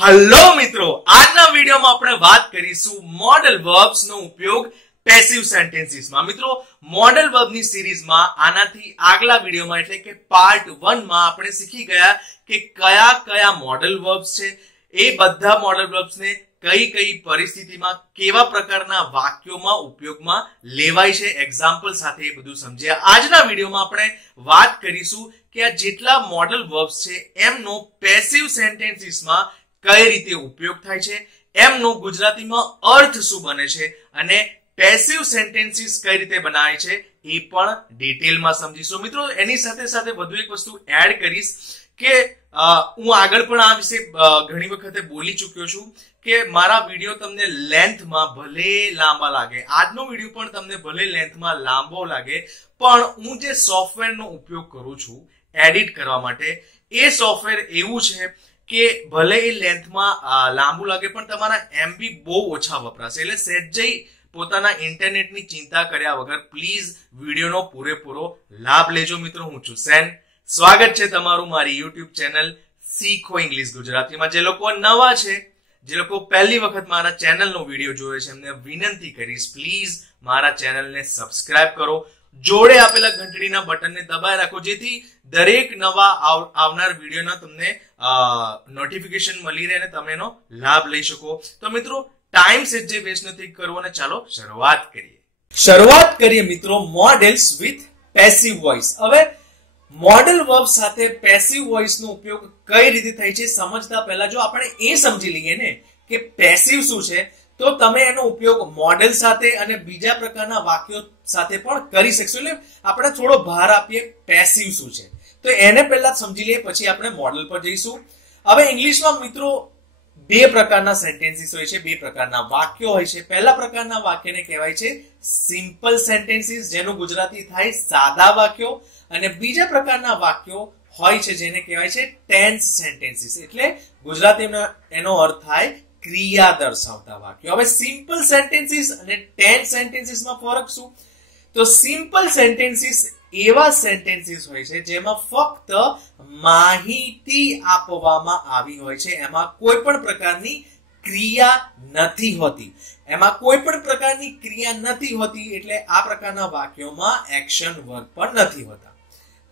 Hello मित्रों, આજના વિડિયોમાં આપણે વાત કરીશું મોડલ વર્બ્સ નો ઉપયોગ પેસિવ સેન્ટેન્સીસ માં। મિત્રો, મોડલ વર્બ ની સિરીઝમાં આનાથી આગલા વિડિયોમાં એટલે કે પાર્ટ 1 માં આપણે શીખી ગયા કે કયા કયા મોડલ વર્બ્સ છે, એ બધા મોડલ વર્બ્સ ને કઈ કઈ પરિસ્થિતિમાં કેવા પ્રકારના વાક્યોમાં ઉપયોગમાં લેવાય છે, એક્ઝામ્પલ સાથે એ બધું સમજ્યા। આજના વિડિયોમાં આપણે વાત કરીશું કે આ જેટલા મોડલ વર્બ્સ છે એમનો પેસિવ સેન્ટેન્સીસમાં કઈ રીતે ઉપયોગ થાય છે, એમનો ગુજરાતીમાં અર્થ શું બને છે અને પેસિવ સેન્ટેન્સીસ કઈ રીતે બનાવે છે એ પણ ડિટેલમાં સમજીશું। મિત્રો, એની સાથે સાથે વધુ એક વસ્તુ એડ કરીશ કે હું આગળ પણ આ વિશે ઘણી વખતે બોલી ચૂક્યો છું કે મારા વિડિયો તમને લેન્થમાં ભલે લાંબા લાગે, આજનો વિડિયો પણ તમને ભલે લેન્થમાં લાંબો લાગે, પણ હું જે સોફ્ટવેરનો ઉપયોગ કરું છું એડિટ કરવા માટે, એ સોફ્ટવેર એવું છે કે ભલે એ લેન્થમાં લાંબુ લાગે પણ તમારા એમબી બહુ ઓછા વપરાશે। એટલે સહેજઈ પોતાના ઇન્ટરનેટની ચિંતા કર્યા વગર પ્લીઝ વિડિયોનો પૂરેપૂરો લાભ લેજો। મિત્રો, હું છું સેન, સ્વાગત છે તમારું મારી યુટ્યુબ ચેનલ શીખો ઇંગ્લિશ ગુજરાતીમાં। જે લોકો નવા છે, જે લોકો પહેલી વખત મારા ચેનલનો વિડિયો જોવે છે, એમને વિનંતી કરીશ પ્લીઝ મારા ચેનલને સબસ્ક્રાઇબ કરો, જોડે આપેલા ઘંટડીના બટનને દબાવી રાખો જેથી દરેક નવા આવનાર વિડિયોના તમને નોટિફિકેશન મળી રહે અને તમે એનો લાભ લઈ શકો। તો મિત્રો, ટાઈમ સેટ જે વેસ્ટ નથી કરવો અને ચાલો શરૂઆત કરીએ મિત્રો મોડેલ્સ વિથ પેસિવ વોઇસ। હવે મોડલ વર્બ સાથે પેસિવ વોઇસ નો ઉપયોગ કઈ રીતે થાય છે સમજતા પહેલા જો આપણે એ સમજી લઈએ ને કે પેસિવ શું છે, તો તમે એનો ઉપયોગ મોડેલ સાથે અને બીજા પ્રકારના વાક્યો સાથે પણ કરી શકશો। એટલે આપણે થોડો ભાર આપીએ પેસિવ શું છે, તો એને પહેલા સમજી લઈએ, પછી આપણે મોડેલ પર જઈશું। હવે ઇંગ્લિશમાં મિત્રો બે પ્રકારના સેન્ટેન્સીસ હોય છે, બે પ્રકારના વાક્યો હોય છે। પહેલા પ્રકારના વાક્યને કહેવાય છે સિમ્પલ સેન્ટેન્સીસ, જેનું ગુજરાતી થાય સાદા વાક્યો, અને બીજા પ્રકારના વાક્યો હોય છે જેને કહેવાય છે ટેન્સ સેન્ટેન્સીસ, એટલે ગુજરાતીમાં એનો અર્થ થાય ક્રિયા દર્શાવતા વાક્યો। હવે સિમ્પલ સેન્ટેન્સીસ અને ટેન્સ સેન્ટેન્સીસમાં ફરક શું? તો સિમ્પલ સેન્ટેન્સીસ એવા સેન્ટેન્સીસ હોય છે જેમાં ફક્ત માહિતી આપવામાં આવી હોય છે, એમાં કોઈ પણ પ્રકારની ક્રિયા નથી હોતી, એટલે આ પ્રકારના વાક્યોમાં એક્શન વર્બ પણ નથી હોતા,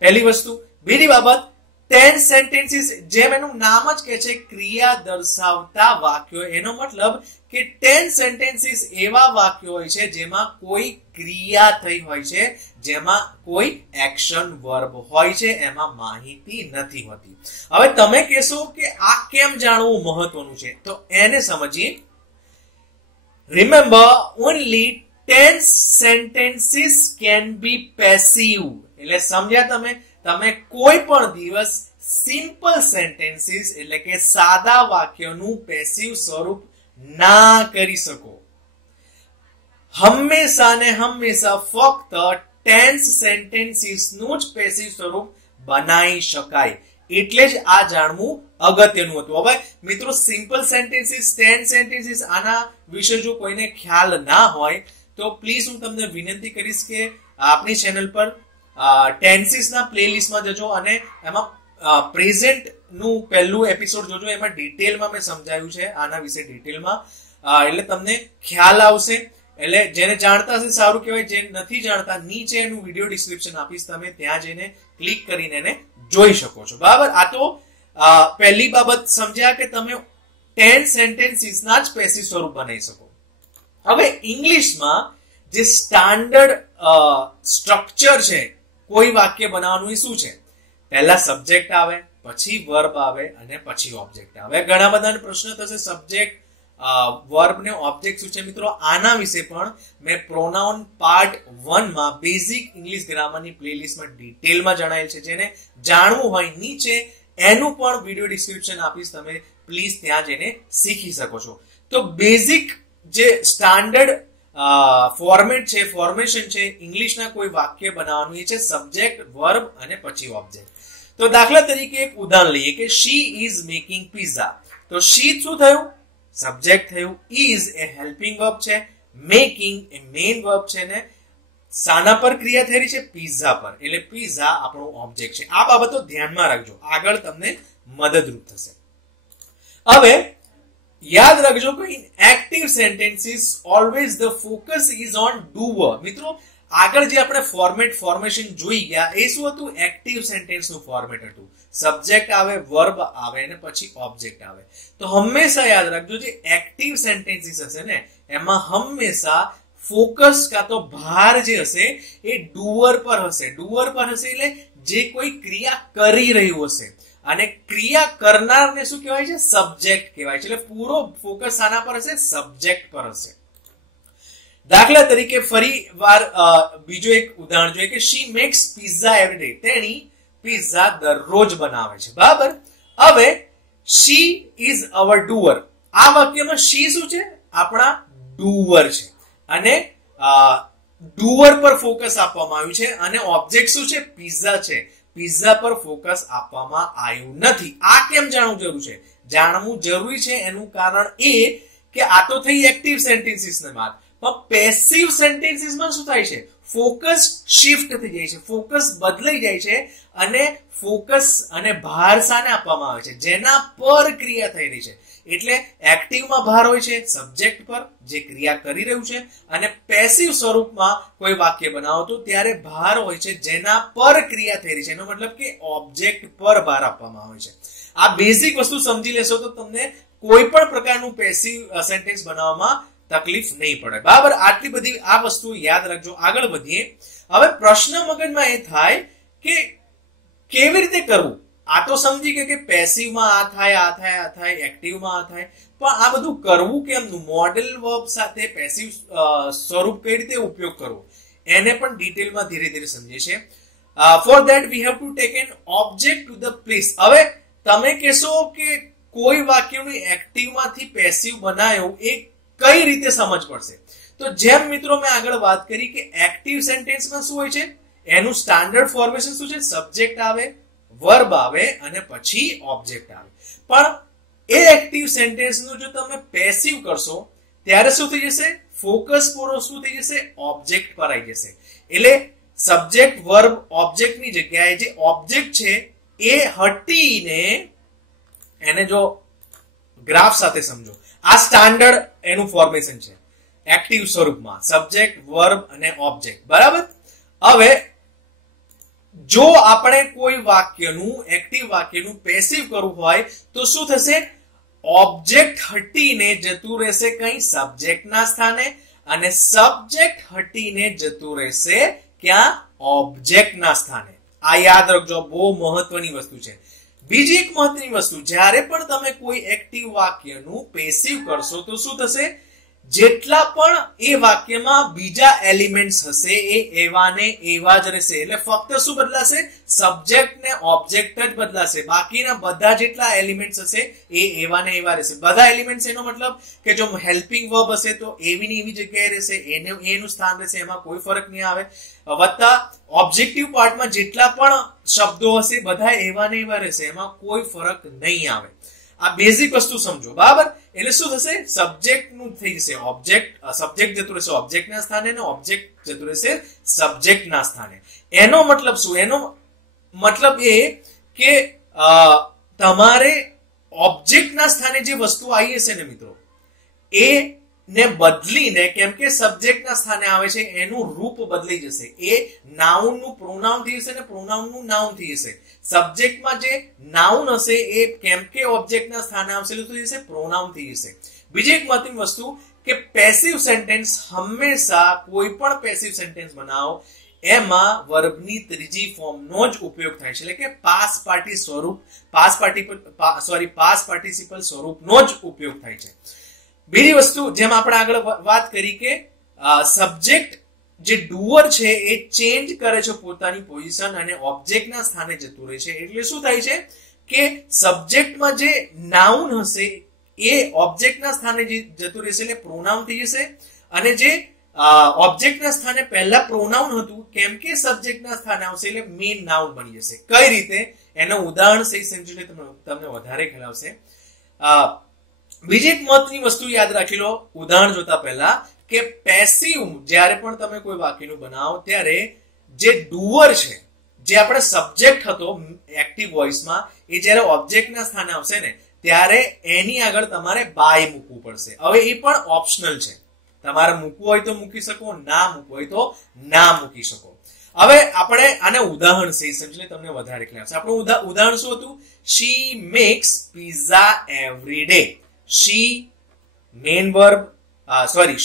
પહેલી વસ્તુ। બીજી બાબત, ટેન્સ સેન્ટેન્સીસ, જેમ એનું નામ જ કહે છે ક્રિયા દર્શાવતા વાક્યો, એનો મતલબ કે ટેન્સ સેન્ટેન્સીસ એવા વાક્યો હોય છે જેમાં કોઈ ક્રિયા થઈ હોય છે, જેમાં કોઈ એક્શન વર્બ હોય છે, એમાં માહિતી નથી હોતી। હવે તમે કહેશો કે આ કેમ જાણવું મહત્વનું છે, તો એને સમજીએ। Remember, only tense sentences can be passive, એટલે સમજ્યા તમે કોઈ પણ દિવસ સિમ્પલ સેન્ટેન્સીસ એટલે કે સાદા વાક્યનું પેસિવ સ્વરૂપ ના કરી શકો। હંમેશા ને હંમેશા ફક્ત ટેન્સ સેન્ટેન્સીસ નું જ પેસિવ સ્વરૂપ બનાવી શકાય, એટલે જ આ જાણવું અગત્યનું હતું। હવે મિત્રો, સિમ્પલ સેન્ટેન્સીસ, ટેન્સ સેન્ટેન્સીસ, આના વિશે જો કોઈને ખ્યાલ ના હોય તો પ્લીઝ હું તમને વિનંતી કરીશ કે આપણી ચેનલ પર ટેન્સીસ ના પ્લેલિસ્ટમાં જજો અને એમાં પ્રેઝન્ટ નું પહેલું એપિસોડ જોજો, એમાં ડિટેલમાં મેં સમજાવ્યું છે આના વિશે ડિટેલમાં, એટલે તમને ખ્યાલ આવશે। એટલે જેને જાણતા હશે સારું કહેવાય, જે નથી જાણતા નીચે એનું વિડિયો ડિસ્ક્રિપ્શન આપીશ, તમે ત્યાં જઈને ક્લિક કરીને એને જોઈ શકો છો, બરાબર। આ તો પહેલી બાબત સમજ્યા કે તમે ટેન્સ સેન્ટેન્સીસ ના જ પેસિવ સ્વરૂપ બનાવી શકો। હવે ઇંગ્લિશમાં જે સ્ટાન્ડર્ડ સ્ટ્રક્ચર છે કોઈ વાક્ય બનાવવાનું, એ શું છે? પહેલા સબ્જેક્ટ આવે, પછી વર્બ આવે અને પછી ઓબ્જેક્ટ આવે। ઘણા બધાને પ્રશ્ન થશે સબ્જેક્ટ, વર્બ ને ઓબ્જેક્ટ શું છે? મિત્રો, આના વિશે પણ મેં પ્રોનાઉન પાર્ટ 1 માં બેઝિક ઇંગ્લિશ ગ્રામરની પ્લેલિસ્ટમાં ડિટેલમાં જણાવેલ છે, જેને જાણવું હોય નીચે એનું પણ વિડિયો ડિસ્ક્રિપ્શન આપીશ, તમે પ્લીઝ ત્યાં જઈને શીખી શકો છો। તો બેઝિક જે સ્ટાન્ડર્ડ ફોર્મેટ છે, ફોર્મેશન છે ઇંગ્લિશના કોઈ વાક્ય બનાવવાનું, એ છે સબ્જેક્ટ, વર્બ અને પછી ઓબ્જેક્ટ। તો દાખલા તરીકે એક ઉદાહરણ લઈએ કે શી ઇઝ મેકિંગ પિઝા, તો શી શું થયું? સબ્જેક્ટ થયું, ઇઝ એ હેલ્પિંગ વર્બ છે, મેકિંગ એ મેઇન વર્બ છે, ને સાના પર ક્રિયા થઈ રહી છે? પિઝા પર, એટલે પિઝા આપણો ઓબ્જેક્ટ છે। આ બાબતો ધ્યાનમાં રાખજો, આગળ તમને મદદરૂપ થશે। હવે યાદ રાખજો કે in active sentences always the focus is on doer. મિત્રો આગળ જે આપણે ફોર્મેશન જોઈ ગયા એ શું હતું? એક્ટિવ સેન્ટેન્સ નું ફોર્મેટ હતું. સબ્જેક્ટ આવે, વર્બ આવે અને પછી ઓબ્જેક્ટ આવે. તો હંમેશા યાદ રાખજો જે એક્ટિવ સેન્ટેન્સીસ હશે ને એમાં હંમેશા ફોકસ કા તો ભાર જે હશે એ ડુઅર પર હશે. ડુઅર પર હશે એટલે જે કોઈ ક્રિયા કરી રહ્યું હશે અને ક્રિયા કરનારને શું કહેવાય છે? સબ્જેક્ટ કહેવાય છે. એટલે પૂરો ફોકસ આના પર હશે, સબ્જેક્ટ પર હશે. દાખલા તરીકે ફરી વાર બીજો એક ઉદાહરણ જોઈએ કે શી મેક્સ પિઝા એવરી ડે. તેણી પિઝા દરરોજ બનાવે છે. બરાબર. હવે શી ઇઝ અવર ડુઅર. આ વાક્યમાં શી શું છે? આપણા ડુઅર છે અને ડુઅર પર ફોકસ આપવામાં આવ્યું છે અને ઓબ્જેક્ટ શું છે? પિઝા છે. પિઝા પર ફોકસ આપવામાં આવ્યું નથી. આ કેમ જાણવું જરૂરી છે? જાણવું જરૂરી છે એનું કારણ એ કે આ તો થઈ એક્ટિવ સેન્ટેન્સીસ ની વાત, પણ પેસિવ સેન્ટેન્સીસમાં શું થાય છે? ફોકસ શિફ્ટ થઈ જાય છે, ફોકસ બદલાઈ જાય છે અને ફોકસ અને ભાર શાને આપવામાં આવે છે? જેના પર ક્રિયા થઈ રહી છે. એટલે એક્ટિવમાં ભાર હોય છે સબ્જેક્ટ પર જે ક્રિયા કરી રહ્યું છે અને પેસિવ સ્વરૂપમાં કોઈ વાક્ય બનાવો તો ત્યારે ભાર હોય છે જેના પર ક્રિયા થઈ રહી છે. એનો મતલબ કે ઓબ્જેક્ટ પર ભાર આપવામાં આવે છે. આ બેઝિક વસ્તુ સમજી લેશો તો તમને કોઈ પણ પ્રકારનું પેસિવ સેન્ટેન્સ બનાવવામાં તકલીફ નહીં પડે. બરાબર. આટલી બધી આ વસ્તુ યાદ રાખજો. આગળ વધીએ. હવે પ્રશ્ન મગજમાં એ થાય કે કેવી રીતે કરવું? આ તો સમજી ગયા કે પેસિવમાં આ થાય, આ થાય, આ થાય, એક્ટિવમાં આ થાય, પણ આ બધું કરવું કેમનું? મોડેલ વર્બ સાથે પેસિવ સ્વરૂપ કઈ રીતે ઉપયોગ કરવો એને પણ ડિટેલમાં ધીરે ધીરે સમજીએ છીએ. For that we have to take N object to the place. હવે તમે કહેશો કે કોઈ વાક્યનું એક્ટિવમાંથી પેસિવ બનાવ્યું એ કઈ રીતે સમજ પડશે? તો જેમ મિત્રો મેં આગળ વાત કરી કે એક્ટિવ સેન્ટેન્સમાં શું હોય છે? એનું સ્ટાન્ડર્ડ ફોર્મેશન શું છે? સબ્જેક્ટ આવે, વર્બ આવે અને પછી ઓબ્જેક્ટ આવે. પણ એ એક્ટિવ સેન્ટેન્સનું જો તમે પેસિવ કરશો ત્યારે શું થઈ જશે? ફોકસ પૂરો શું થઈ જશે? ઓબ્જેક્ટ પર આવી જશે. એટલે સબ્જેક્ટ, વર્બ, ઓબ્જેક્ટની જગ્યાએ જે ઓબ્જેક્ટ છે એ હટીને એને જો ગ્રાફ સાથે સમજો, આ સ્ટાન્ડર્ડ એનું ફોર્મેશન છે એક્ટિવ સ્વરૂપમાં, સબ્જેક્ટ, વર્બ અને ઓબ્જેક્ટ. બરાબર. હવે જો આપણે કોઈ વાક્યનું એક્ટિવ વાક્યનું પેસિવ કરવું હોય તો શું થશે? ઓબ્જેક્ટ હટીને જતું રહેશે કઈ? સબ્જેક્ટના સ્થાને, અને સબ્જેક્ટ હટીને જતું રહેશે ક્યાં? ઓબ્જેક્ટના સ્થાને. આ યાદ રાખજો, બહુ મહત્વની વસ્તુ છે. બીજી એક મહત્વની વસ્તુ, જ્યારે પણ તમે કોઈ એક્ટિવ વાક્યનું પેસિવ કરશો તો શું થશે? જેટલા પણ એ વાક્યમાં બીજા એલિમેન્ટ્સ હશે એ એવા ને એવા જ રહેશે. એટલે ફક્ત શું બદલાશે? સબ્જેક્ટ ને ઓબ્જેક્ટ જ બદલાશે. બાકીના બધા જેટલા એલિમેન્ટ્સ હશે એ એવા ને એવા રહેશે. બધા એલિમેન્ટ્સ એનો મતલબ કે જો હેલ્પિંગ વર્બ હશે તો એવી ને એવી જગ્યાએ રહેશે, એનું સ્થાન રહેશે, એમાં કોઈ ફરક નહીં આવે. વત્તા ઓબ્જેક્ટિવ પાર્ટમાં જેટલા પણ શબ્દો હશે બધા એવા ને એવા રહેશે, એમાં કોઈ ફરક નહીં આવે. આ બેઝિક વસ્તુ સમજો. બરાબર. એટલે શું થશે? સબ્જેક્ટ નું થઈ જશે ઓબ્જેક્ટ, સબ્જેક્ટ જતું રહેશે ઓબ્જેક્ટના સ્થાને અને ઓબ્જેક્ટ જતું રહેશે સબ્જેક્ટના સ્થાને. એનો મતલબ શું? એનો મતલબ એ કે તમારે ઓબ્જેક્ટના સ્થાને જે વસ્તુ આવી હશે ને મિત્રો એ ને બદલીને, કેમ કે સબ્જેક્ટના સ્થાને આવે છે એનું રૂપ બદલાઈ જશે. એ નાઉન નું પ્રોનાઉન થઈ જશે ને પ્રોનાઉન નું નાઉન થઈ જશે. સબ્જેક્ટમાં જે નાઉન હશે એ કેમ કે ઓબ્જેક્ટના સ્થાને આવશે એટલે થઈ જશે પ્રોનાઉન થઈ જશે. બીજી એક મહત્વની વસ્તુ કે પેસિવ સેન્ટેન્સ હંમેશા કોઈ પણ પેસિવ સેન્ટેન્સ બનાવો એમાં વર્બની ત્રીજી ફોર્મનો જ ઉપયોગ થાય છે. એટલે કે પાસ્ટ પાર્ટિસિપલ સ્વરૂપનો જ ઉપયોગ થાય છે. બીજી વસ્તુ જેમ આપણે આગળ વાત કરી કે સબ્જેક્ટ જે ડુઅર છે એ ચેન્જ કરે છે પોતાની પોઝિશન અને ઓબ્જેક્ટના સ્થાને જતું રહે છે. એટલે શું થાય છે કે સબ્જેક્ટમાં જે નાઉન હશે એ ઓબ્જેક્ટના સ્થાને જતું રહેશે એટલે પ્રોનાઉન થઈ જશે, અને જે ઓબ્જેક્ટના સ્થાને પહેલા પ્રોનાઉન હતું કેમ કે સબ્જેક્ટના સ્થાને આવશે એટલે મેઇન નાઉન બની જશે. કઈ રીતે? એનું ઉદાહરણ સહી સમજીને તમને વધારે ખ્યાલ આવશે. બીજી એક મહત્વની વસ્તુ યાદ રાખી લો ઉદાહરણ જોતા પહેલા કે પેસિવ જ્યારે પણ તમે કોઈ વાક્યનું બનાવો ત્યારે જે ડુઅર છે, જે આપણે સબ્જેક્ટ હતો એક્ટિવ વોઇસમાં, એ જ્યારે ઓબ્જેક્ટના સ્થાને આવશે ને ત્યારે એની આગળ તમારે બાય મૂકવું પડશે. હવે એ પણ ઓપ્શનલ છે, તમારે મૂકવું હોય તો મૂકી શકો, ના મૂકવું હોય તો ના મૂકી શકો. હવે આપણે આને ઉદાહરણ સહી સમજીને તમને વધારે ખ્યાલ આવશે. આપણું ઉદાહરણ શું હતું? શી મેક્સ પિઝા એવરી ડે. શી મેન વર્બ,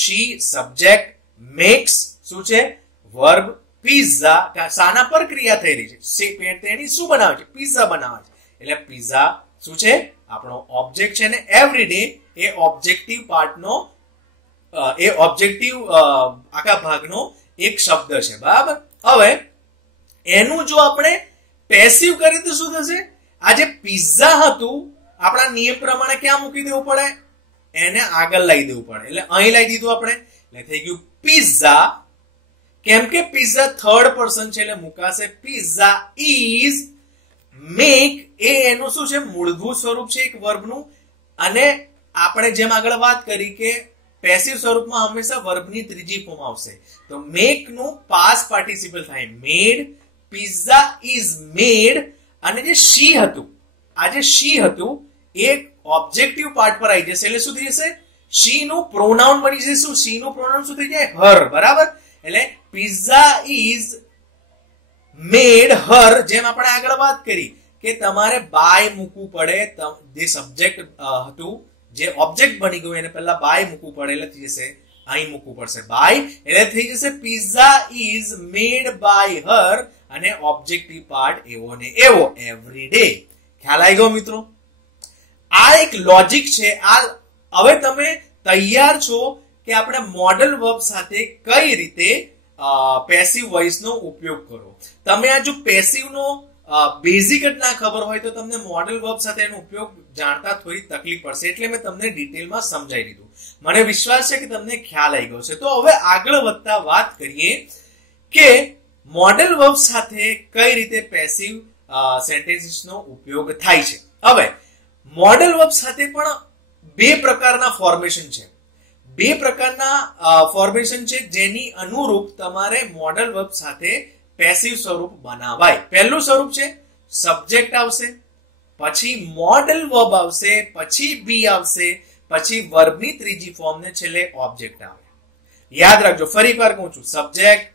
શી સબ્જેક્ટ, મેક્સ શું છે? વર્બ, પિઝા શાના પર ક્રિયા થઈ રહી છે? તેની શું બનાવે છે? પિઝા બનાવે છે. એટલે પિઝા શું છે? આપણો ઓબ્જેક્ટ છે ને એવરી ડે એ ઓબ્જેક્ટિવ પાર્ટનો આખા ભાગનો એક શબ્દ છે. બરાબર. હવે એનું જો આપણે પેસિવ કરીએ તો શું થશે? આ જે પિઝા હતું આપણા નિયમ પ્રમાણે ક્યાં મૂકી દેવું પડે? એને આગળ લઈ દેવું પડે. એટલે અહીં લઈ દીધું આપણે, એટલે થઈ ગયું પિઝા. કેમ કે પિઝા થર્ડ પર્સન છે એટલે મુકાશે પિઝા ઇઝ મેક. એ એનું શું છે? મૂળભૂત સ્વરૂપ છે એક વર્બનું. અને આપણે જેમ આગળ વાત કરી કે પેસિવ સ્વરૂપમાં હંમેશા વર્બની ત્રીજી ફોર્મ આવશે. તો મેક નું પાસ્ટ પાર્ટિસિપલ થાય મેડ. Pizza is made. અને જે શી હતું, આ જે શી હતું એ ઓબ્જેક્ટિવ પાર્ટ પર આવી જશે. એટલે શું થઈ જશે? શી નું પ્રોનાઉન બની જશે. શું? શી નું પ્રોનાઉન શું થઈ જાય? હર. બરાબર. એટલે પિઝા ઇઝ મેડ હર. જેમ આપણે આગળ વાત કરી કે તમારે બાય મૂકવું પડે. જે સબ્જેક્ટ હતું, જે ઓબ્જેક્ટ બની ગયું એને પહેલા બાય મૂકવું પડે. એટલે થઈ જશે અહીં મૂકવું પડશે બાય. એટલે થઈ જશે pizza is made by her. અને ઓબ્જેક્ટિવ પાર્ટ એવો ને એવો એવરી ડે. ખ્યાલ આવી ગયો મિત્રો? આ એક લોજિક છે. આ હવે તમે તૈયાર છો કે આપણે મોડલ વર્બ સાથે કઈ રીતે પેસિવ વોઇસ નો ઉપયોગ કરો. તમે આ જો પેસિવ નો બેઝિક જ ના ખબર હોય તો તમને મોડલ વર્બ સાથે એનો ઉપયોગ જાણતા થોડી તકલીફ પડશે. એટલે મેં તમને ડિટેલમાં સમજાવી દીધું. મને વિશ્વાસ છે કે તમને ખ્યાલ આવી ગયો છે. તો હવે આગળ વધતા વાત કરીએ કે મોડલ વર્બ સાથે કઈ રીતે પેસિવ સેન્ટેન્સીસ નો ઉપયોગ થાય છે. હવે મોડલ વર્બ સાથે પણ બે પ્રકારના ફોર્મેશન છે. બે પ્રકારના ફોર્મેશન છે જેની અનુરૂપ તમારે મોડલ વર્બ સાથે પેસિવ સ્વરૂપ બનાવાય. પહેલું સ્વરૂપ છે સબ્જેક્ટ આવશે, પછી મોડલ વર્બ આવશે, પછી બી આવશે, પછી વર્બની ત્રીજી ફોર્મ ને છેલ્લે ઓબ્જેક્ટ આવે. યાદ રાખજો, ફરી એકવાર કહું છું, સબ્જેક્ટ,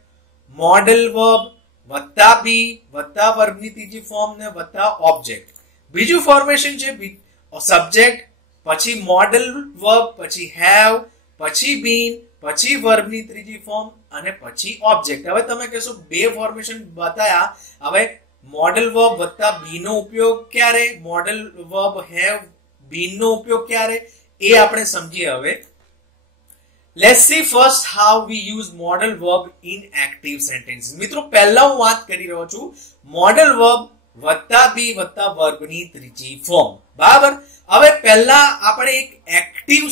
મોડલ વર્બ વત્તા બી વત્તા વર્બની ત્રીજી ફોર્મ ને વત્તા ઓબ્જેક્ટ. બીજું ફોર્મેશન છે સબ્જેક્ટ, પછી મોડલ વર્બ, પછી હેવ, પછી બીન, પછી વર્બની ત્રીજી ફોર્મ અને પછી ઓબ્જેક્ટ. હવે તમે કહેશો બે ફોર્મેશન બતાયા, હવે મોડલ વર્બ વત્તા બી નો ઉપયોગ ક્યારે, મોડલ વર્બ હેવ બીન નો ઉપયોગ ક્યારે, એ આપણે સમજીએ. હવે let's see first how we use modal verb in active sentences. મિત્રો પહેલા હું વાત કરી રહ્યો છું મોડલ વર્બ વત્તા બી વત્તા વર્બની ત્રીજી ફોર્મ. બરાબર. હવે પહેલા આપણે એક એક્ટિવ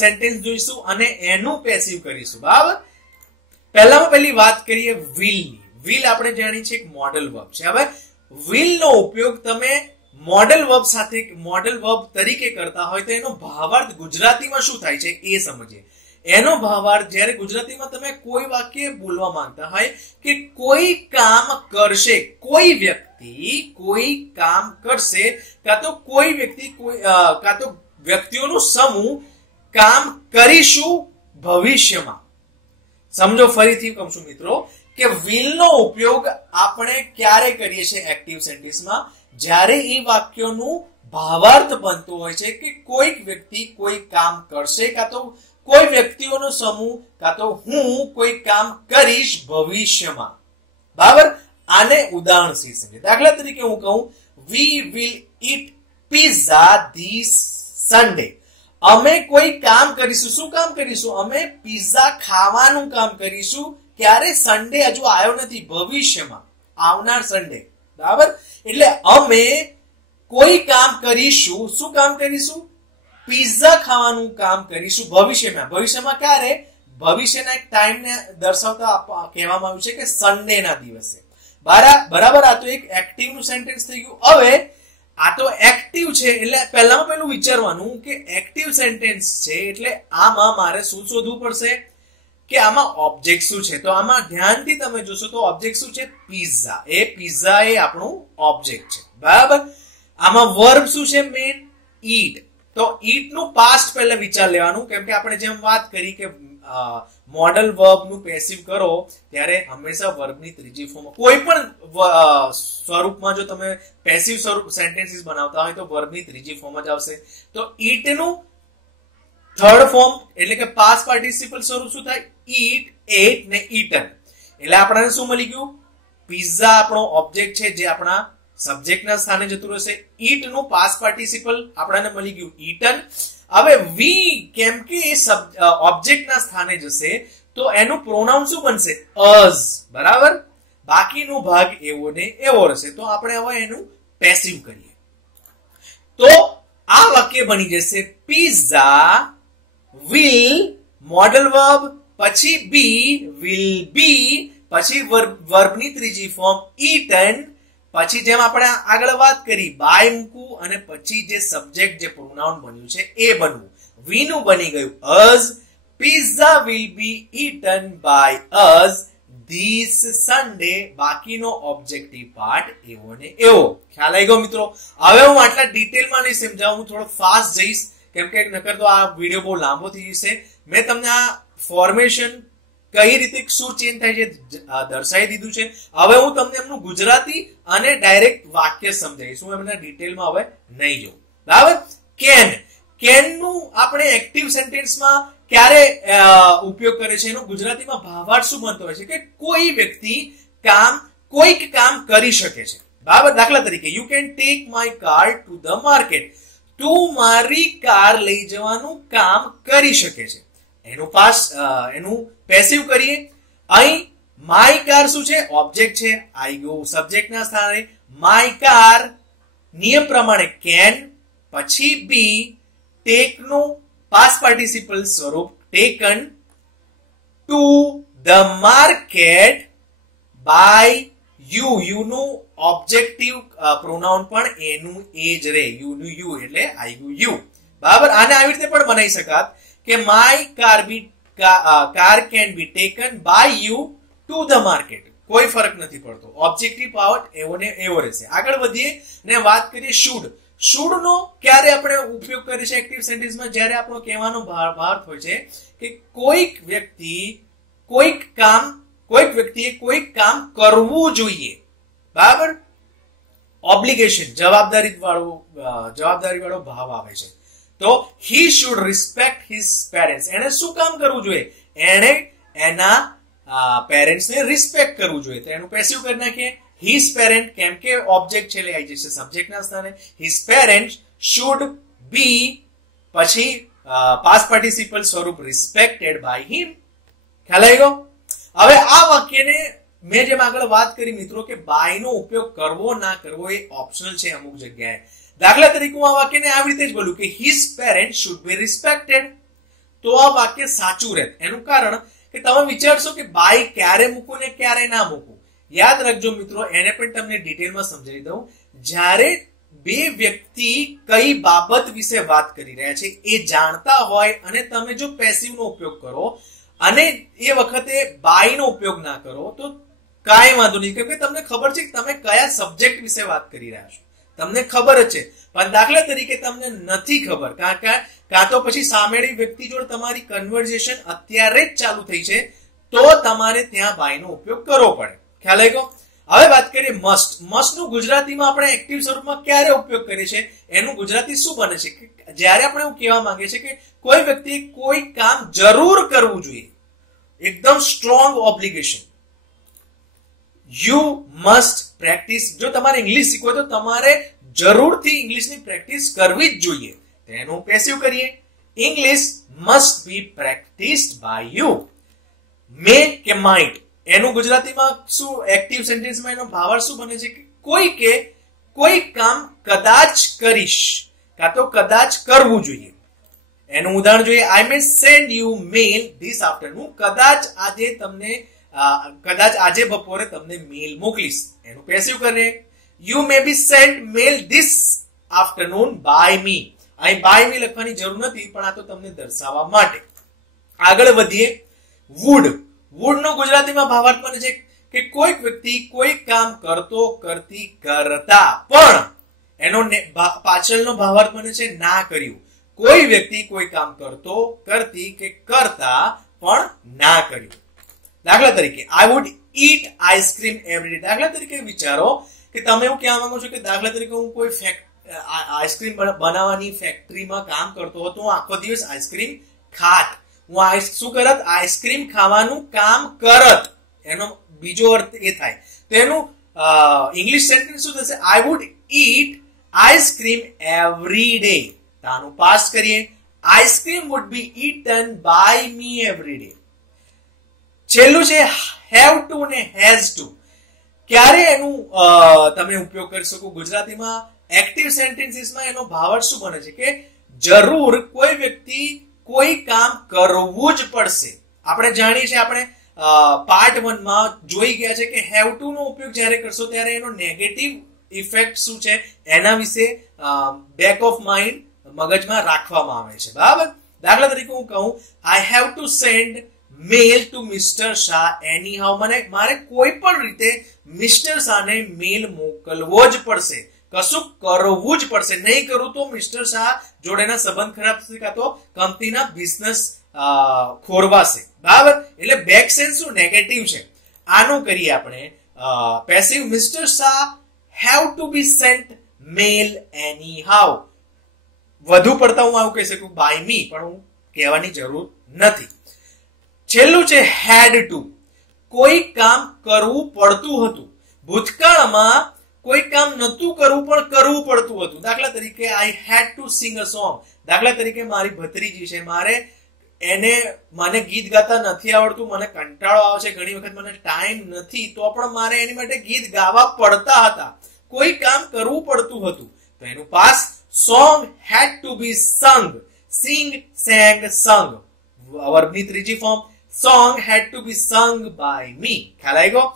સેન્ટેન્સ જોઈશું અને એનું પેસિવ કરીશું. બરાબર. પહેલામાં પહેલી વાત કરીએ will ની. will આપણે જાણીએ છીએ એક મોડલ વર્બ છે. હવે will નો ઉપયોગ તમે મોડલ વર્બ સાથે મોડલ વર્બ તરીકે કરતા હોય તો એનો ભાવાર્થ ગુજરાતીમાં શું થાય છે એ સમજીએ. એનો ભાવાર્થ જ્યારે ગુજરાતીમાં તમે કોઈ વાક્ય બોલવા માંગતા હોય કે કોઈ કામ કરશે, કોઈ વ્યક્તિ કોઈ કામ કરશે, કાં તો કોઈ વ્યક્તિ કાં તો વ્યક્તિઓનો સમૂહ કામ કરીશું ભવિષ્યમાં. સમજો, ફરીથી કહું છું મિત્રો કે will નો ઉપયોગ આપણે ક્યારે કરીએ છીએ એક્ટિવ સેન્ટેન્સમાં? જ્યારે એ વાક્યનું ભાવાર્થ બનતો હોય છે કે કોઈક વ્યક્તિ કોઈ કામ કરશે, કાં તો કોઈ વ્યક્તિઓનો સમૂહ, કાં તો હું કોઈ કામ કરીશ ભવિષ્યમાં. બરાબર. આને ઉદાહરણ થી સમજીએ. દાખલા તરીકે હું કહું we will eat pizza this Sunday. અમે કોઈ કામ કરીશું. શું કામ કરીશું? અમે પિઝા ખાવાનું કામ કરીશું. ક્યારે? સન્ડે હજુ આવ્યો નથી, ભવિષ્યમાં આવનાર સન્ડે. બરાબર. એટલે અમે કોઈ કામ કરીશું. શું કામ કરીશું? પિઝા ખાવાનું કામ કરીશું ભવિષ્યમાં. ભવિષ્યમાં ક્યારે? ભવિષ્યના એક ટાઈમ ને દર્શાવતા કહેવામાં આવ્યું છે કે સન્ડે ના દિવસે. બરાબર. આ તો એક એક્ટિવ નું સેન્ટેન્સ થઈ ગયું. હવે આ તો એક્ટિવ છે એટલે પહેલામાં પહેલું વિચારવાનું કે એક્ટિવ સેન્ટેન્સ છે એટલે આમાં મારે શું શોધવું પડશે કે આમાં ઓબ્જેક્ટ શું છે. તો આમાં ધ્યાનથી તમે જોશો તો ઓબ્જેક્ટ શું છે? પિઝા. એ પિઝા એ આપણું ઓબ્જેક્ટ છે. બરાબર. આમાં વર્બ શું છે? મેન. ઈટ, તો ઈટ નું પાસ્ટ પહેલા વિચાર લેવાનું, કેમ કે આપણે જેમ વાત કરી કે મોડલ વર્બ નું પેસિવ કરો ત્યારે હંમેશા વર્બની ત્રીજી ફોર્મ, કોઈ પણ સ્વરૂપમાં જો તમે પેસિવ સ્વરૂપ સેન્ટેન્સીસ બનાવતા હોય તો વર્બની ત્રીજી ફોર્મ જ આવશે. તો ઈટ નું થર્ડ ફોર્મ એટલે કે પાસ્ટ પાર્ટિસિપલ સ્વરૂપ શું થાય? ઈટ, એટ ને ઈટન. એટલે આપણને શું મળી ગયું? પિઝા આપણો ઓબ્જેક્ટ છે જે આપણા સબ્જેક્ટના સ્થાને જતું રહેશે. ઈટ નું પાસ્ટ પાર્ટિસિપલ આપણને મળી ગયું ઈટન. હવે વી કેમ કે ઓબ્જેક્ટના સ્થાને જશે તો એનું પ્રોનાઉન શું બનશે? અઝ. બરાબર, બાકીનો ભાગ એવો ને એવો રહેશે. તો આપણે હવે એનું પેસિવ કરીએ તો આ વાક્ય બની જશે પિઝા will મોડલ વર્બ, પછી બી will be, પછી વર્બની ત્રીજી ફોર્મ eaten, પછી જેમ આપણે આગળ વાત કરી બાય મૂકવું અને પછી જે સબ્જેક્ટ જે પ્રોનાઉન બન્યું છે એ બનવું. વી નું બની ગયું us. pizza will be eaten by us this Sunday. બાકીનો ઓબ્જેક્ટિવ પાર્ટ એવો ને એવો. ખ્યાલ આવી ગયો મિત્રો? હવે હું આટલા ડિટેલમાં નહીં સમજાવું, હું થોડો ફાસ્ટ જઈશ કેમ કે નકર તો આ વિડીયો બહુ લાંબો થઈ જશે. મેં તમને આ ફોર્મેશન કઈ રીતે શું ચેન્જ થાય છે દર્શાવી દીધું છે. હવે હું તમને એમનું ગુજરાતી અને ડાયરેક્ટ વાક્ય સમજાવીશ, હું એમના ડિટેલમાં હવે નહીં જાઉં. બરાબર. કેન, કેન નું આપણે એક્ટિવ સેન્ટેન્સમાં ક્યારે ઉપયોગ કરે છે? એનો ગુજરાતીમાં ભાવાર્થ શું બનતો હોય છે કે કોઈ વ્યક્તિ કોઈક કામ કરી શકે છે. બરાબર. દાખલા તરીકે you can take my car two the market. તું મારી કાર લઈ જવાનું કામ કરી શકે છે. એનું પેસિવ કરીએ. અહીં માય કાર શું છે? ઓબ્જેક્ટ છે. આઈ ગો સબ્જેક્ટના સ્થાને. માય કાર નિયમ પ્રમાણે કેન, પછી બી, ટેક નું પાસ્ટ પાર્ટિસિપલ સ્વરૂપ taken, to the market, by you, you નું ઓબ્જેક્ટિવ પ્રોનાઉન પણ એનું એ જ રહે, યુ નું યુ એટલે આઈ ગુ યુ. બરાબર. આને આવી રીતે પણ બનાવી શકાત કે my car can be taken by you to the market. કોઈ ફરક નથી પડતો, ઓબ્જેક્ટિવ પાવર એવો ને એવો રહેશે. આગળ વધીએ ને વાત કરીએ શુડ. શુડ નો ક્યારે આપણે ઉપયોગ કરીએ છીએ એક્ટિવ સેન્ટેન્સમાં? જ્યારે આપણો કહેવાનો ભાવાર્થ હોય છે કે કોઈક વ્યક્તિએ કોઈક કામ કરવું જોઈએ. બરાબર. ઓબ્લિગેશન, જવાબદારી વાળો ભાવ આવે છે. તો he should respect his parents. એને શું કામ કરવું જોઈએ? એને એના પેરેન્ટ્સ ને રિસ્પેક્ટ કરવું જોઈએ. તો એનું પેસિવ કરી નાખીએ his parent, કેમ કે ઓબ્જેક્ટ છે એટલે આવી જશે સબ્જેક્ટના સ્થાને. his parents should be, પછી પાસ્ટ પાર્ટિસિપલ સ્વરૂપ respected by him. ખ્યાલ આવી ગયો? હવે આ વાક્યને મેં જેમ આગળ વાત કરી મિત્રો કે બાય નો ઉપયોગ કરવો ના કરવો એ ઓપ્શનલ છે અમુક જગ્યાએ. દાખલા તરીકે હું આ વાક્યને આવી રીતે જ બોલું કે his parents should be respected, તો આ વાક્ય સાચું રહે. એનું કારણ કે તમે વિચારશો કે બાય ક્યારે મૂકવું ને ક્યારે ના મૂકવું. યાદ રાખજો મિત્રો, એને પણ તમને ડિટેલમાં સમજાવી દઉં. જ્યારે બે વ્યક્તિ કઈ બાબત વિશે વાત કરી રહ્યા છે એ જાણતા હોય અને તમે જો પેસિવ નો ઉપયોગ કરો અને એ વખતે બાય નો ઉપયોગ ના કરો તો કાંઈ વાંધો નહીં, કેમ કે તમને ખબર છે કે તમે કયા સબ્જેક્ટ વિશે વાત કરી રહ્યા છો. તમને ખબર જ છે, પણ દાખલા તરીકે તમને નથી ખબર કાં તો પછી સામેની વ્યક્તિ જોડે તમારી કન્વર્ઝેશન અત્યારે જ ચાલુ થઈ છે તો તમારે ત્યાં બાય નો ઉપયોગ કરવો પડે. ખ્યાલ આવી ગયો? હવે વાત કરીએ મસ્ટ. મસ્ટ નું ગુજરાતીમાં આપણે એક્ટિવ સ્વરૂપમાં ક્યારે ઉપયોગ કરીએ છીએ? એનું ગુજરાતી શું બને છે કે જ્યારે આપણે એવું કહેવા માંગીએ છીએ કે કોઈ વ્યક્તિએ કોઈ કામ જરૂર કરવું જોઈએ, એકદમ strong obligation. You must practice. જો તમારે ઇંગ્લિશ શીખવું તો તમારે જરૂરથી ઇંગ્લિશની પ્રેક્ટિસ કરવી જ જોઈએ. તેનું પેસિવ કરીએ. English must be practised by you. May કે માઇટ, એનું ગુજરાતીમાં શું એક્ટિવ સેન્ટેન્સમાં એનો ભાવાર્થ શું બને છે કે કોઈ કામ કદાચ કરીશ કાં તો કદાચ કરવું જોઈએ. એનું ઉદાહરણ જોઈએ. I may send you mail this afternoon. કદાચ આજે બપોરે તમને મેલ મોકલીશ. એનું પેસિવ કરે. You may be sent mail this afternoon by me. અહીં બાય મી લખવાની જરૂર નથી, પણ આ તો તમને દર્શાવવા માટે. આગળ વધીએ. વુડ. વુડ નો ગુજરાતીમાં ભાવાર્થ બને છે કે કોઈક વ્યક્તિ કોઈ કામ કરતા પણ એનો પાછળનો ભાવાર્થ બને છે ના કર્યું. કોઈ વ્યક્તિ કોઈ કામ કરતો, કરતી કે કરતા પણ ના કર્યું. દાખલા તરીકે I would eat ice cream every day. દાખલા તરીકે વિચારો કે તમે એવું કહેવા માંગો છો કે દાખલા તરીકે હું કોઈ આઈસ્ક્રીમ બનાવવાની ફેક્ટરીમાં કામ કરતો હતો, હું આખો દિવસ આઈસ્ક્રીમ ખાત. હું શું કરત? આઈસ્ક્રીમ ખાવાનું કામ કરત. એનો બીજો અર્થ એ થાય. તો એનું ઇંગ્લિશ સેન્ટેન્સ શું થશે? I would eat ice cream every day. તાનું પાસ્ટ કરીએ, ice cream would be eaten by me every day. છેલ્લું છે હેવ ટુ ને હેઝ ટુ. ક્યારે એનું તમે ઉપયોગ કરી શકો? ગુજરાતીમાં એક્ટિવ સેન્ટેન્સીસમાં એનો ભાવાર્થ શું બને છે કે જરૂર કોઈ વ્યક્તિ કોઈ કામ કરવું જ પડશે. આપણે જાણીએ છીએ, આપણે પાર્ટ 1 માં જોઈ ગયા છે કે હેવ ટુ નો ઉપયોગ જ્યારે કરશો ત્યારે એનો નેગેટિવ ઇફેક્ટ શું છે એના વિશે બેક ઓફ માઇન્ડ મગજમાં રાખવામાં આવે છે. બરાબર? દાખલા તરીકે હું કહું I have to send mail to mister Shah anyhow. મારે કોઈ પણ રીતે મિસ્ટર શાહને મેલ મોકલવો જ પડશે, કશું કરવું જ પડશે. નહીં કરું તો મિસ્ટર શાહ જોડેના સંબંધ ખરાબ થશે કાં તો કંપનીના બિઝનેસ ખોરવાશે. બરાબર? એટલે બેક સેન્સ શું? નેગેટિવ છે. આનું કરીએ આપણે passive. Mister Shah have to be sent mail anyhow. વધુ પડતા હું આવું કહી શકું બાય મી, પણ હું કહેવાની જરૂર નથી. છેલ્લું છે હેડ ટુ. કોઈ કામ કરવું પડતું હતું. ભૂતકાળમાં કોઈ કામ નતું કરવું પણ કરવું પડતું હતું. દાખલા તરીકે આઈ હેડ ટુ સિંગ અ સોંગ. દાખલા તરીકે મારી ભત્રીજી છે, મને ગીત ગાતા નથી આવડતું, મને કંટાળો આવે છે, ઘણી વખત મને ટાઈમ નથી, તો પણ મારે એની માટે ગીત ગાવા પડતા હતા. કોઈ કામ કરવું પડતું હતું. તો એનું past song had to be sung. Sing, sang, sung. વર્બની ત્રીજી form song had to be sung by me. ખ્યાલ આવી ગયો?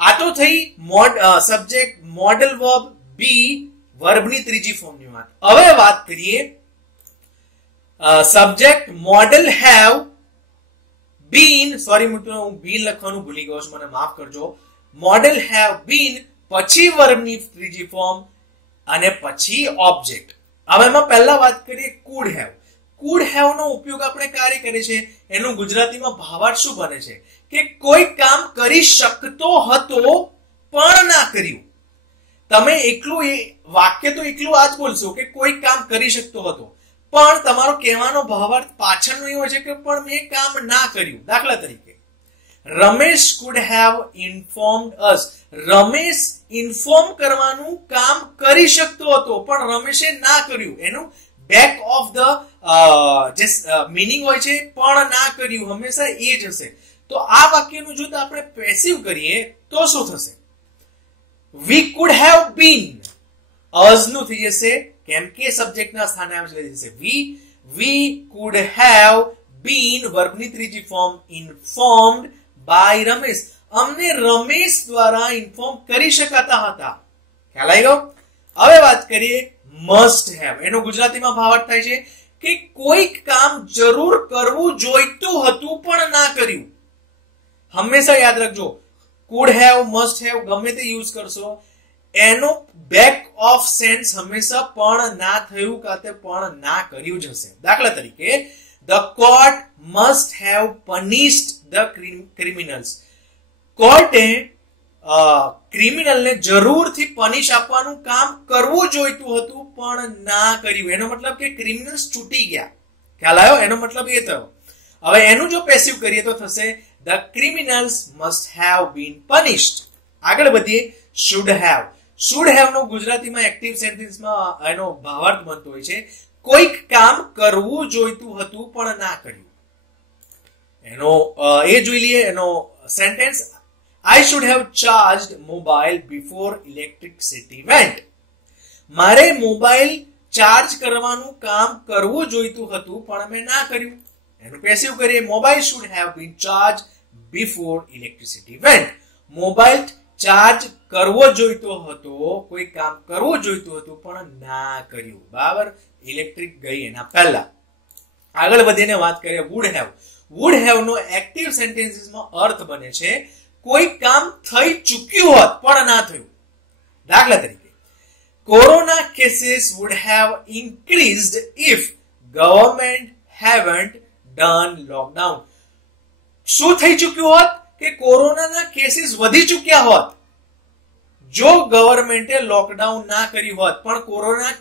આ તો થઈ સબ્જેક્ટ મોડલ વર્બ બી વર્બની ત્રીજી ફોર્મની વાત. હવે વાત કરીએ subject modal have been. Sorry મિત્રો, હું બીન લખવાનું ભૂલી ગયો છું, મને માફ કરજો. મોડલ હેવ બીન પછી વર્બની ત્રીજી ફોર્મ અને પછી ઓબ્જેક્ટ. હવે એમાં પહેલા વાત કરીએ કુડ હેવ. કુડ હેવ નો ઉપયોગ આપણે ક્યારે કરીએ છીએ? એનું ગુજરાતીમાં ભાવાર્થ શું બને છે કે કોઈ કામ કરી શકતો હતો પણ ના કર્યું. તમે એકલું એ વાક્ય તો એકલું આ જ બોલશો કે કોઈ કામ કરી શકતો હતો, પણ તમારો કહેવાનો ભાવાર્થ પાછળનો એવો છે કે પણ મેં કામ ના કર્યું. દાખલા તરીકે Ramesh could have informed us. Ramesh inform કરવાનું કામ કરી શકતો હતો પણ રમેશે ના કર્યું. એનું બેક ઓફ ધ જે મીનિંગ હોય છે પણ ના કર્યું, હંમેશા એ જ હશે. તો આ વાક્યનું જો આપણે પેસિવ કરીએ તો શું થશે? વી કુડ હેવ બીન. અસ નું થઈ જશે કેમ કે સબ્જેક્ટના સ્થાને આવી જશે વી કુડ હેવ બીન વર્બની ત્રીજી ફોર્મ ઇન્ફોર્મ્ડ બાય રમેશ. અમને રમેશ દ્વારા ઇન્ફોર્મ કરી શકાતા હતા. ખ્યાલ આવી ગયો? હવે વાત કરીએ મસ્ટ હેવ. એનો ગુજરાતીમાં ભાવાર્થ થાય છે કે કોઈક કામ જરૂર કરવું જોઈતું હતું પણ ના કર્યું. હંમેશા યાદ રાખજો, કુડ હેવ, મસ્ટ હેવ ગમે તે યુઝ કરશો, એનો બેક ઓફ સેન્સ હંમેશા પણ ના થયું કાં તો પણ ના કર્યું જ હશે. દાખલા તરીકે the court must have punished the criminals. કોર્ટે ક્રિમિનલને જરૂરથી પનિશ આપવાનું કામ કરવું જોઈતું હતું પણ ના કર્યું. એનો મતલબ કે ક્રિમિનલ્સ છૂટી ગયા. ખ્યાલ આવ્યો? એનો મતલબ એ થયો. હવે એનું જો પેસિવ કરીએ તો થશે the criminals must have been punished. આગળ વધીએ શુડ હેવ. શુડ હેવ નો ગુજરાતીમાં એક્ટિવ સેન્ટેન્સમાં એનો ભાવાર્થ બનતો હોય છે કોઈક કામ કરવું જોઈતું હતું પણ ના કર્યું. એનો એ જોઈ લઈએ એનો sentence. I should have charged mobile before electricity went. મારે મોબાઈલ ચાર્જ કરવાનું કામ કરવું જોઈતું હતું પણ મેં ના કર્યું. એનું પેસિવ કરીએ mobile should have been charged before electricity went. Mobile charge કરવો જોઈતો હતો, કોઈ કામ કરવું જોઈતું હતું પણ ના કર્યું. બરાબર? ઇલેક્ટ્રિક ગઈ એના પહેલા. આગળ વધીને વાત કરીએ would have. would have નો એક્ટિવ સેન્ટેન્સીસમાં અર્થ બને છે કોઈ કામ થઈ ચૂક્યું હોત પણ ના થયું. દાખલા તરીકે corona cases would have increased if government haven't done lockdown. શું થઈ ચૂક્યું હોત કે કોરોનાના કેસીસ વધી ચૂક્યા હોત જો ગવર્મેન્ટે લોકડાઉન ના કર્યું હોત. પણ કોરોના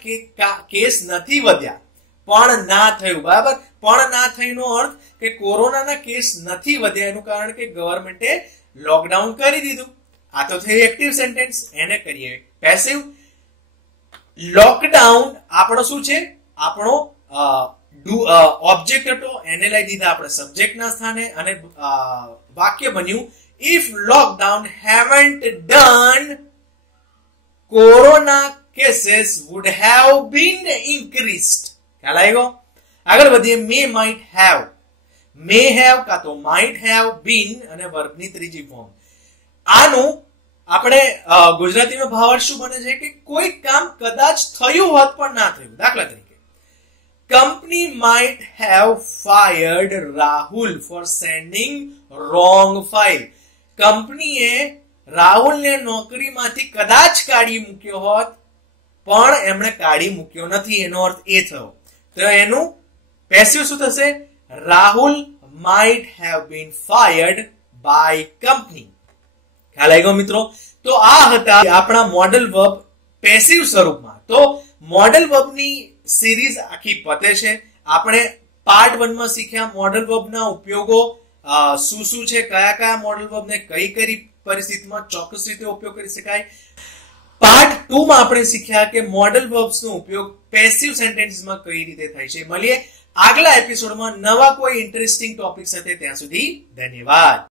કેસ નથી વધ્યા, પણ ના થયું. બરાબર, પણ ના થઈનો અર્થ કે કોરોનાના કેસ નથી વધ્યા એનું કારણ કે ગવર્મેન્ટે લોકડાઉન કરી દીધું. આ તો થઈ એક્ટિવ સેન્ટેન્સ. એને કરીએ પેસિવ. લોકડાઉન આપણો શું છે? આપણો ઓબ્જેક્ટ હતો, એને લઈ દીધા આપણે સબ્જેક્ટના સ્થાને અને વાક્ય બન્યું if lockdown haven't done corona cases would have been increased. ખ્યાલ આવ્યો? આગળ વધીએ. may have કા તો might have been અને વર્બની ત્રીજી ફોર્મ. આનું આપણે ગુજરાતીમાં ભાવાર્થ શું બને છે કે કોઈ કામ કદાચ થયું હોત પણ ના થયું. દાખલા તરીકે company might have fired Rahul for sending wrong file. કંપનીએ રાહુલને નોકરીમાંથી કદાચ કાઢી મૂક્યો હોત પણ એમણે કાઢી મૂક્યો નથી. એનો અર્થ એ થયો. તો એનું પેસિવ શું થશે? Rahul might have been fired by company. ખ્યાલ આવી ગયો મિત્રો? તો આ હતા આપણા મોડલ વર્બ પેસિવ સ્વરૂપમાં. તો મોડલ વર્બની સિરીઝ આખી પતે છે. આપણે પાર્ટ 1 માં શીખ્યા મોડલ વર્બના ઉપયોગો શું શું છે, કયા કયા મોડલ વર્બને કઈ કઈ પરિસ્થિતિમાં ચોક્કસ રીતે ઉપયોગ કરી શકાય. પાર્ટ 2 માં આપણે શીખ્યા કે મોડલ વર્બ્સનો ઉપયોગ પેસિવ સેન્ટેન્સીસમાં કઈ રીતે થાય છે. મળીએ આગલા એપિસોડમાં નવા કોઈ ઇન્ટરેસ્ટિંગ ટોપિક સાથે. ત્યાં સુધી ધન્યવાદ.